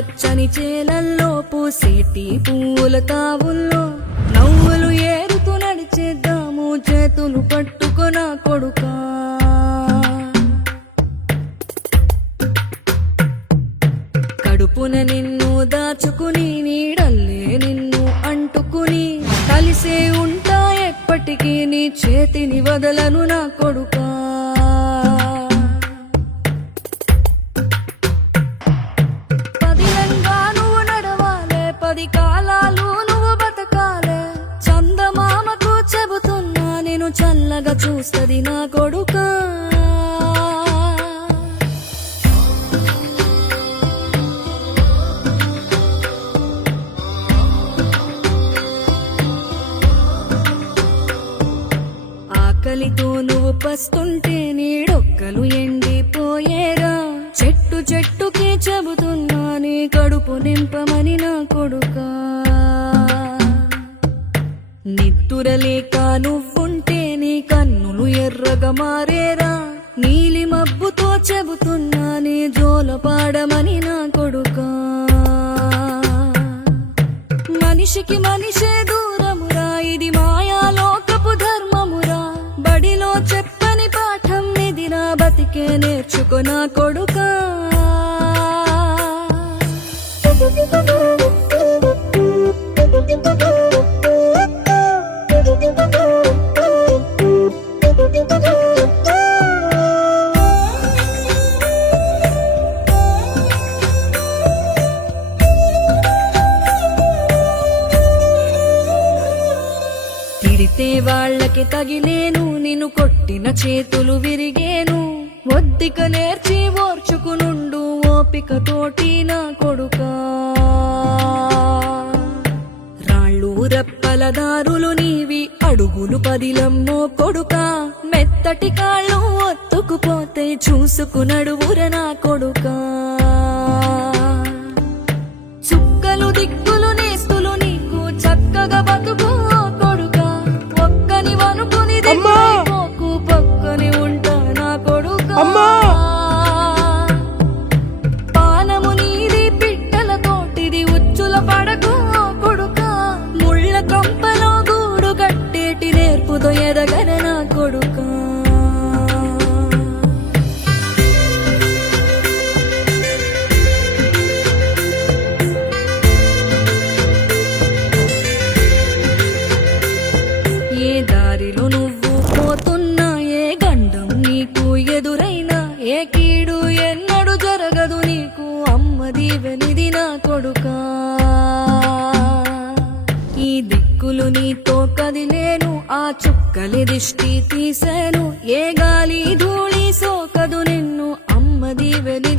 పచ్చని చేలల్లో పూసేటి పూల తావుల్లో నవ్వులు ఏరుతూ నడిచేద్దాము చేతులు పట్టుకొన కొడుకా. కడుపున నిన్ను దాచుకుని నీడల్లే నిన్ను అంటుకుని కలిసే ఉంటా ఎప్పటికీ నీ చేతిని వదలను నా కొడుకా. పదిలంగా నువ్వు నడవాలే, 10 కాలాలు నువ్వు బతకాలే. చందమామకు చెబుతున్నా నేను చల్లగా చూస్తది నా కొడుకా. ఆకలితో నువ్వు పస్తుంటే నీడొక్కలు ఎండిపోయేరా. చెట్టు చెట్టుకి చెబుతున్నా నీ కడుపు నింపమని నా కొడుకా. నిద్దురలేక నువ్వుంటే నీ కన్నులు ఎర్రగా మారేరా. నీలి మబ్బుతో చెబుతున్నా నీ జోల పాడమని నా కొడుకా. మనిషికి మనిషే దూరమురా, ఇది మాయాలోకపు ధర్మమురా. బడిలో చెప్పని పాఠం ఇదిరా, బతికే నేర్చుకో నా కొడుకా. తిడితే వాళ్ళకి తగిలేను, నిన్ను కొట్టిన చేతులు విరిగేను. ఒద్దిక నేర్చి ఓర్చుకునుండు ఓపిక తోటి నా కొడుకా. రాళ్ళు రప్పల దారులు నీవి, అడుగులు పదిలమ్మో కొడుకా. మెత్తటి కాళ్ళు ఒత్తుకుపోతే చూసుకునడువుర నా కొడుకా. చుక్కలు దిక్కులు నేస్తులు నీకు చక్కగా బతుకు కొడుకా. ఒక్కని వనుకుని పోకు పక్కని ఉంటా నా కొడుకా. పానము నీది పిట్టల తోటిది ఉచ్చుల పడకు కొడుకా. ముళ్ళ కంపలో గూడు కట్టేటి నేర్పుతో ఎదగన నా కొడుకా. ఏ దారిలో నువ్వు పోతున్నా, ఏ గండం నీకు ఎదురైనా, ఏ కీడు ఎన్నడు జరగదు నీకు అమ్మ దీవెనిది నా కొడుకా. ఈ దిక్కులు నీతో కదిలేను, ఆ చుక్కలి దిష్టి తీసాను. ఏ గాలి ధూళి సోకదు నిన్ను అమ్మ దీవెని